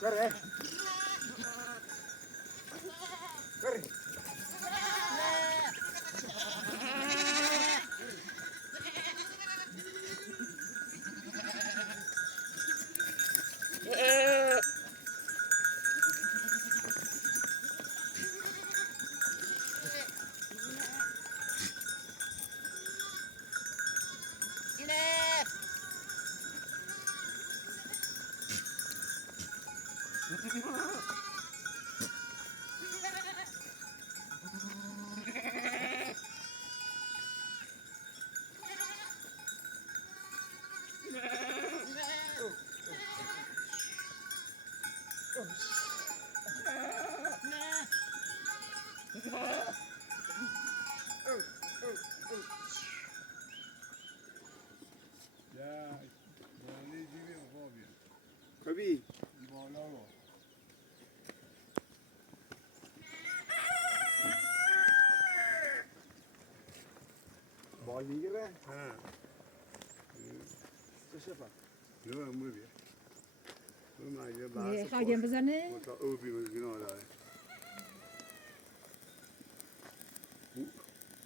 Corre. Corre. کبی بالا رو بال میگیره؟ ها چه شفا؟ نه امور بیا خواهیم بزنه؟ مطا او بیمزگینا داره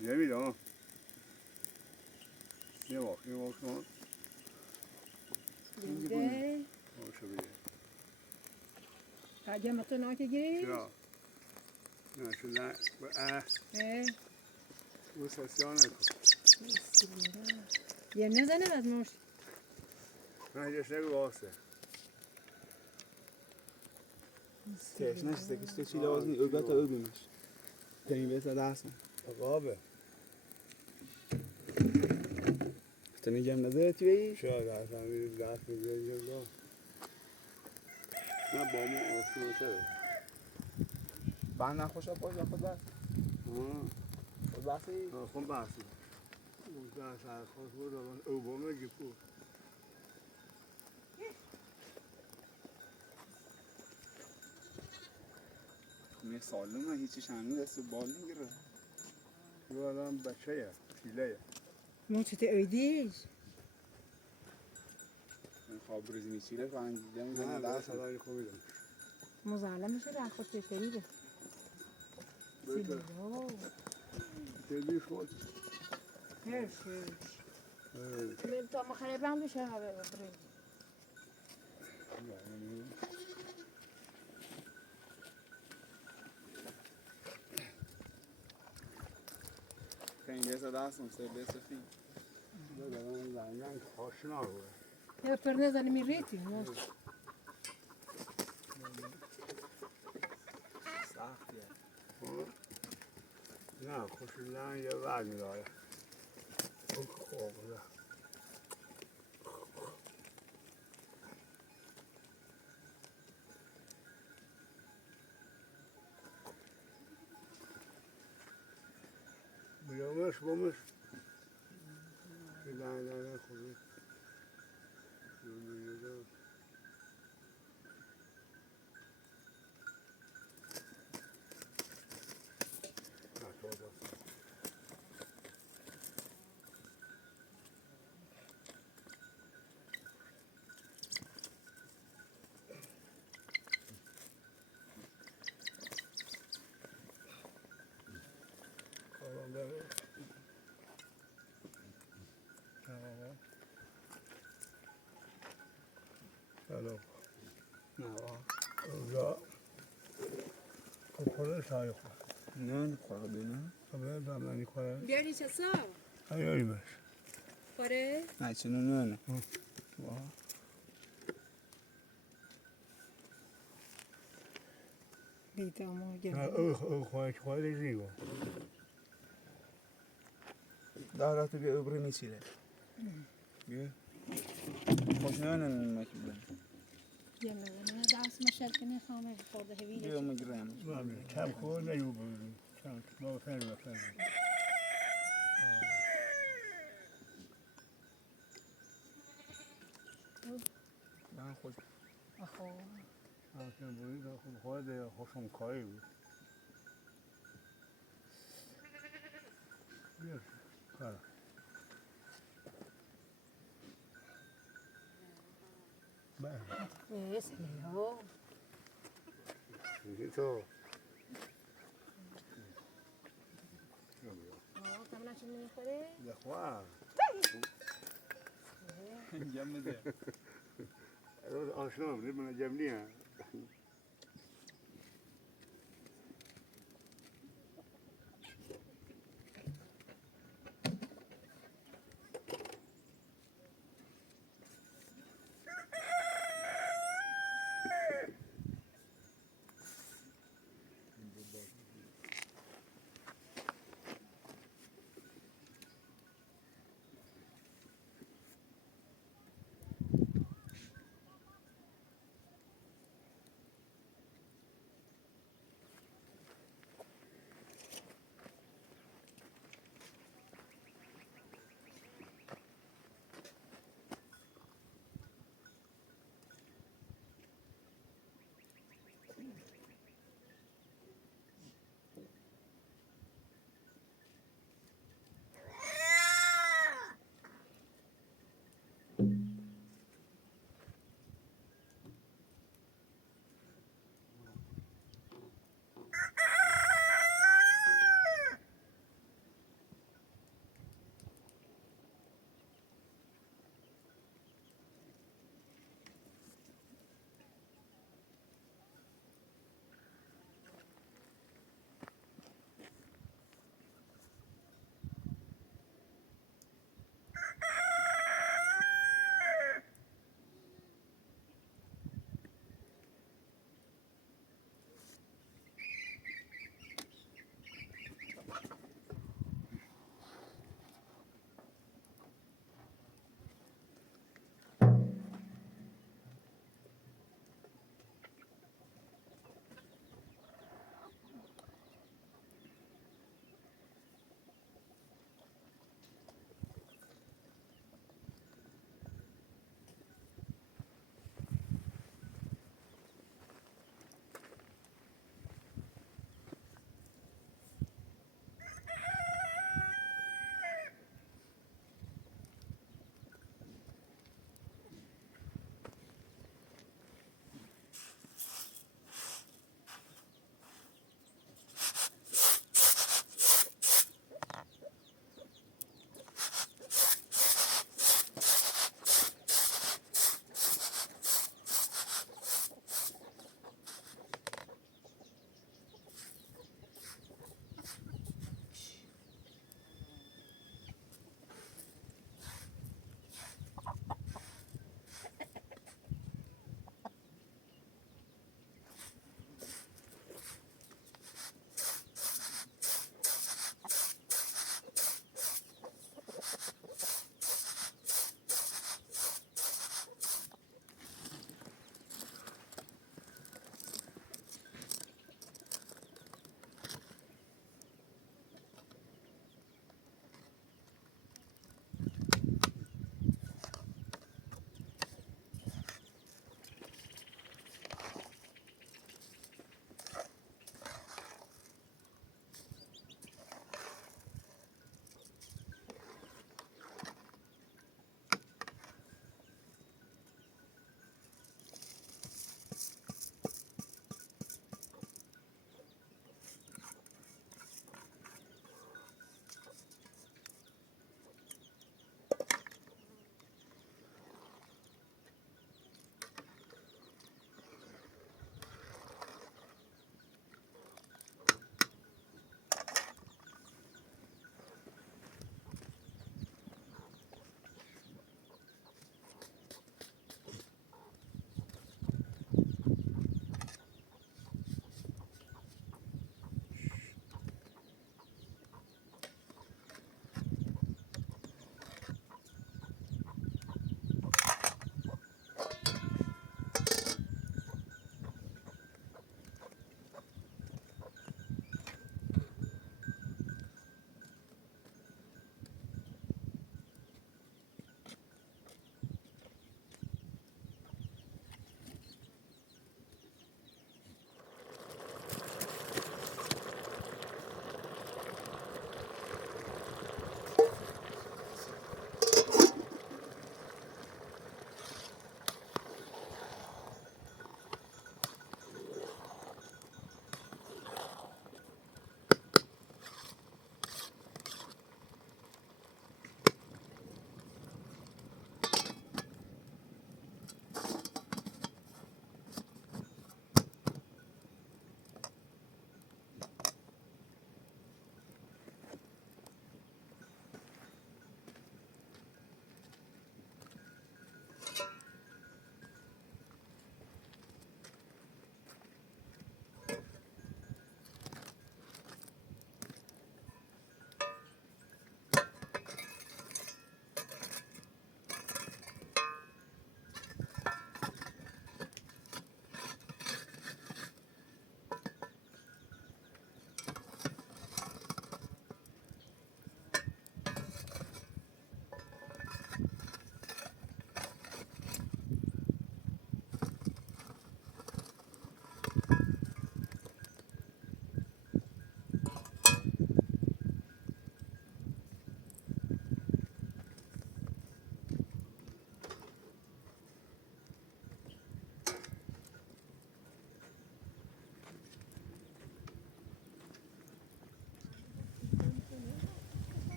نمیده ها یه واقع کن دیگه باشو بیه خواهیم تو ناکه گیری؟ چرا؟ نه شده او ساسیان نکن یه نزنه از موش نه جاش نگو واسه تشنش سکشته چی لازم او تا او بیمش تنین بیسا دست اقابه تنین جمع نظره توی شاید اصلا میریم دست میگیره اینجا نه با ما آسونه شده بند نخوش باش خود بس خود بسی خون بحثی اون دست خواست بود او با مگی بود می سالم من هیچی شنگی دست بال نگیره یه آدم بچه یه پیله موچت ایدیش من خواب روزی میچیره فهمی دیدم نه من دست دست الان خوبی دارم مزعلم میشه در خود تفریده بهتر تبی خود هرش بریم تا ما خریب هم بشه ها بریم. Tem dessa dá ação, você dessa fim. زنگن آشنا بود. یا پر نزنی میریتی موش. سختیه. نه خوشیدن یه بعد میداره. خوب ده. بیامش بامش. نه خوبی. سلام. نه اونجا خودش های خود. نه خواه بینه. خبر دامنی خواه. بیاری چه سا؟ هایی بش. خوره؟ نه چنو نه. بیتا ما نه گرم. او خواه دیگه. دارت بیا ابری نیچیله. بیا. خوش نه مکبن. گرم نه دست مشرکنی خامه خورده هویله. بیا مگرم. کم خود نیو بودیم. کم ما فهم. من خوش. آخو. کم بودیم خود خوشم کاری بود. بیا. کار. بله. سلیو. میگی تو. کاملا چون نمیخوره؟ خواه. جمع ده. آشنا بودیم من جمعی هم.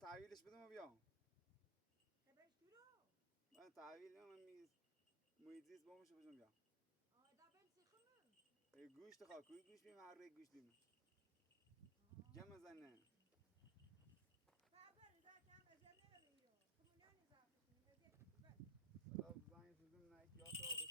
تحویلش بدم و بیام من تحویل نمیم محیط زیست بامشو بشم بیام گوشت خواه کوی گوشت بیم هر ریک گوشت بیم جمع زنه سلام زنی سوزم نه یا تو بشانه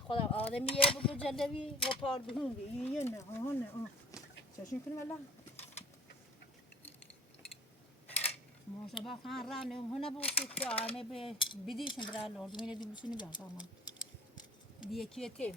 خودم آدمیه بگو جلوی و پاردون بیه نه چشم کنیم الله ماشابه خان رانه هنه بوسه که آمه به بدیشم برای لرد مینه دی بسونی بیان کامن دیگه کیه تیم